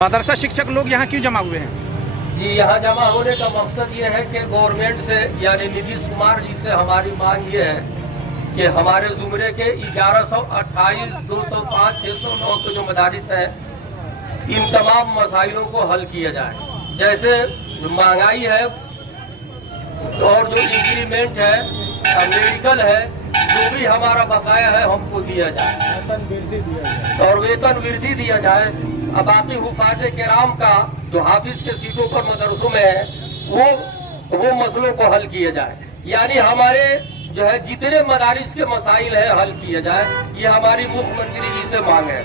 मदरसा शिक्षक लोग यहाँ क्यों जमा हुए हैं? जी, यहाँ जमा होने का मकसद ये है कि गवर्नमेंट से यानी नीतीश कुमार जी से हमारी मांग ये है कि हमारे जुमरे के 1128, 205, 609 के जो मदारिस हैं इन तमाम मसाइलों को हल किया जाए। जैसे महंगाई है और जो इंक्रीमेंट है, मेडिकल है, जो भी हमारा बकाया है हमको दिया जाए और वेतन वृद्धि दिया जाए। अब बाकी हुफाज किराम का जो हाफिज के सीटों पर मदरसों में है वो मसलों को हल किया जाए, यानी हमारे जो है जितने मदारिस के मसाइल है हल किया जाए। ये हमारी मुख्यमंत्री जी से मांग है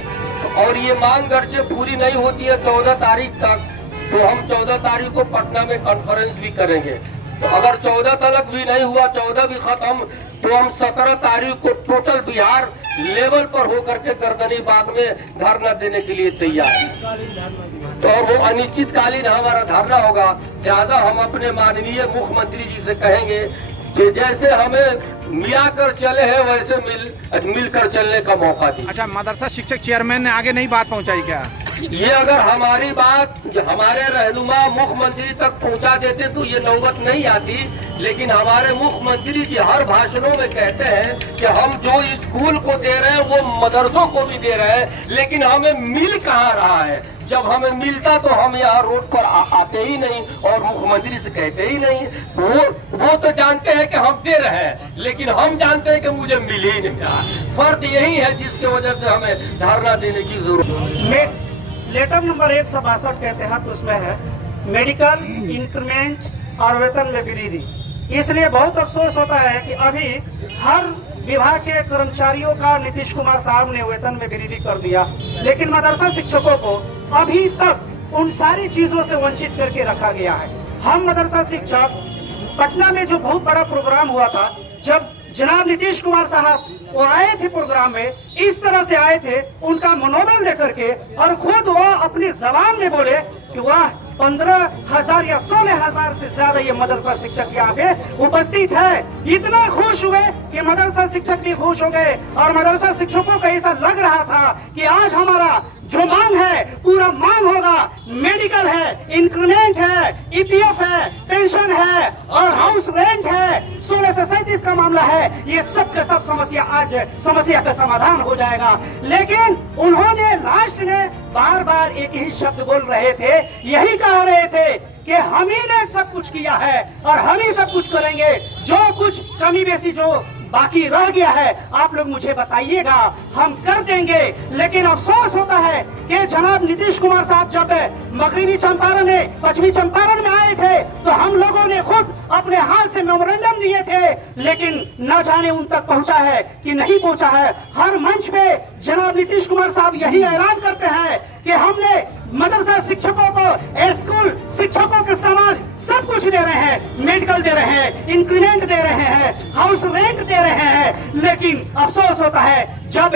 और ये मांग गर्चे पूरी नहीं होती है 14 तारीख तक, तो हम 14 तारीख को पटना में कॉन्फ्रेंस भी करेंगे। तो अगर 14 तक भी नहीं हुआ, 14 भी खत्म, तो हम 17 तारीख को टोटल बिहार लेवल पर होकर के गर्दनी बाग में धरना देने के लिए तैयार हैं। तो वो अनिश्चितकालीन हमारा धरना होगा। लिहाजा हम अपने माननीय मुख्यमंत्री जी से कहेंगे कि जैसे हमें मिलाकर चले हैं वैसे मिलकर चलने का मौका दी। अच्छा, मदरसा शिक्षक चेयरमैन ने आगे नहीं बात पहुंचाई क्या? ये अगर हमारी बात हमारे रहनुमा मुख्यमंत्री तक पहुंचा देते तो ये नौबत नहीं आती, लेकिन हमारे मुख्यमंत्री जी हर भाषणों में कहते हैं कि हम जो स्कूल को दे रहे हैं वो मदरसों को भी दे रहे हैं, लेकिन हमें मिल कहाँ रहा है। जब हमें मिलता तो हम यहाँ रोड पर आते ही नहीं और मुख्यमंत्री से कहते ही नहीं। वो तो जानते हैं कि हम दे रहे हैं, लेकिन हम जानते हैं कि मुझे मिल ही नहीं रहा। फर्क यही है जिसकी वजह से हमें धरना देने की जरूरत है। लेटर नंबर 162 के तहत उसमें है मेडिकल इंक्रीमेंट और वेतन में वृद्धि। इसलिए बहुत अफसोस होता है कि अभी हर विभाग के कर्मचारियों का नीतीश कुमार साहब ने वेतन में वृद्धि कर दिया, लेकिन मदरसा शिक्षकों को अभी तक उन सारी चीजों से वंचित करके रखा गया है। हम मदरसा शिक्षक पटना में जो बहुत बड़ा प्रोग्राम हुआ था, जब जनाब नीतीश कुमार साहब वो आए थे प्रोग्राम में, इस तरह से आए थे, उनका मनोबल देकर के, और खुद वो अपनी जबान में बोले कि वह 15,000 या 16,000 से ज्यादा ये मदरसा शिक्षक यहाँ पे उपस्थित है। इतना खुश हुए कि मदरसा शिक्षक भी खुश हो गए और मदरसा शिक्षकों को ऐसा लग रहा था कि आज हमारा जो मांग है पूरा मांग होगा। मेडिकल है, इंक्रीमेंट है, ईपीएफ है, पेंशन है और हाउस रेंट है, 16 से 37 का मामला है। ये सब का सब समस्या का समाधान हो जाएगा। लेकिन उन्होंने लास्ट में बार बार एक ही शब्द बोल रहे थे, यही कह रहे थे कि हम ही ने सब कुछ किया है और हम ही सब कुछ करेंगे। जो कुछ कमी बेसी जो बाकी रह गया है आप लोग मुझे बताइएगा, हम कर देंगे। लेकिन अफसोस होता है कि जनाब नीतीश कुमार साहब जब मगरबी चंपारण में, पश्चिमी चंपारण में आए थे तो हम लोगों ने खुद अपने हाथ से मेमोरेंडम दिए थे, लेकिन न जाने उन तक पहुंचा है कि नहीं पहुंचा है। हर मंच पे जनाब नीतीश कुमार साहब यही ऐलान करते हैं कि हमने मदरसा शिक्षकों को, स्कूल शिक्षकों के समान सब कुछ दे रहे हैं, मेडिकल दे रहे हैं, इंक्रीमेंट दे रहे हैं, हाउस रेंट दे रहे हैं। लेकिन अफसोस होता है जब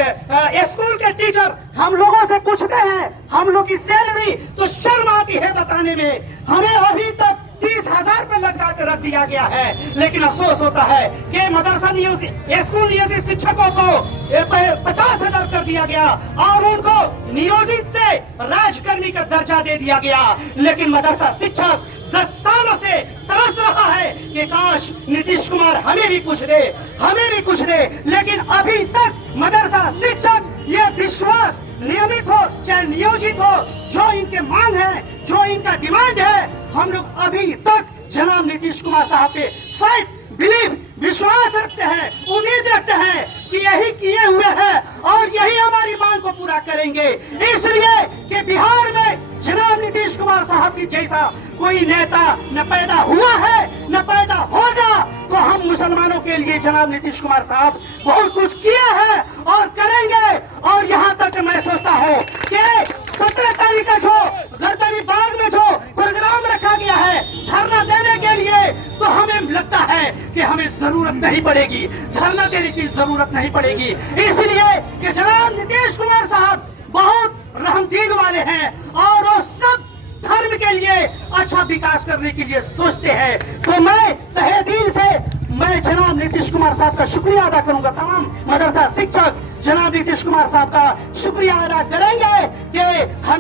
स्कूल के टीचर हम लोगों से पूछते हैं हम लोग की सैलरी, तो शर्म आती है बताने में। हमें अभी तक 30,000 पे लटका कर रख दिया गया है। लेकिन अफसोस होता है कि मदरसा नियोजित, स्कूल नियोजित शिक्षकों को 50,000 कर दिया गया और उनको नियोजित से राजकर्मी का दर्जा दे दिया गया। लेकिन मदरसा शिक्षक 10 सालों से तरस रहा है कि काश नीतीश कुमार हमें भी कुछ दे, हमें भी कुछ दे। लेकिन अभी तक मदरसा शिक्षक ये विश्वास नियमित हो चाहे नियोजित हो, जो इनके मांग है, जो इनका डिमांड है, हम लोग अभी तक जनाब नीतीश कुमार साहब पे फाइट बिलीव विश्वास रखते हैं, उम्मीद रखते हैं कि यही किए हुए हैं और यही हमारी मांग को पूरा करेंगे। इसलिए कि बिहार में जनाब नीतीश कुमार साहब की जैसा कोई नेता न पैदा हुआ है न पैदा होगा। तो हम मुसलमानों के लिए जनाब नीतीश कुमार साहब बहुत कुछ किया है और करेंगे। और यहाँ तक मैं सोचता हूँ कि 17 तारीख का जो गर्दनी बाग में जो प्रोग्राम रखा गया है धरना देने के लिए, तो हमें लगता है कि हमें जरूरत नहीं पड़ेगी, धरना देने की जरूरत नहीं पड़ेगी। इसलिए कि जनाब नीतीश कुमार साहब बहुत रहमदिल वाले हैं और वो सब धर्म के लिए अच्छा विकास करने के लिए सोचते हैं। तो मैं तहे दिल से मैं जनाब नीतीश कुमार साहब का शुक्रिया अदा करूंगा। तमाम मदरसा शिक्षक जनाब नीतीश कुमार साहब का शुक्रिया अदा करेंगे कि हम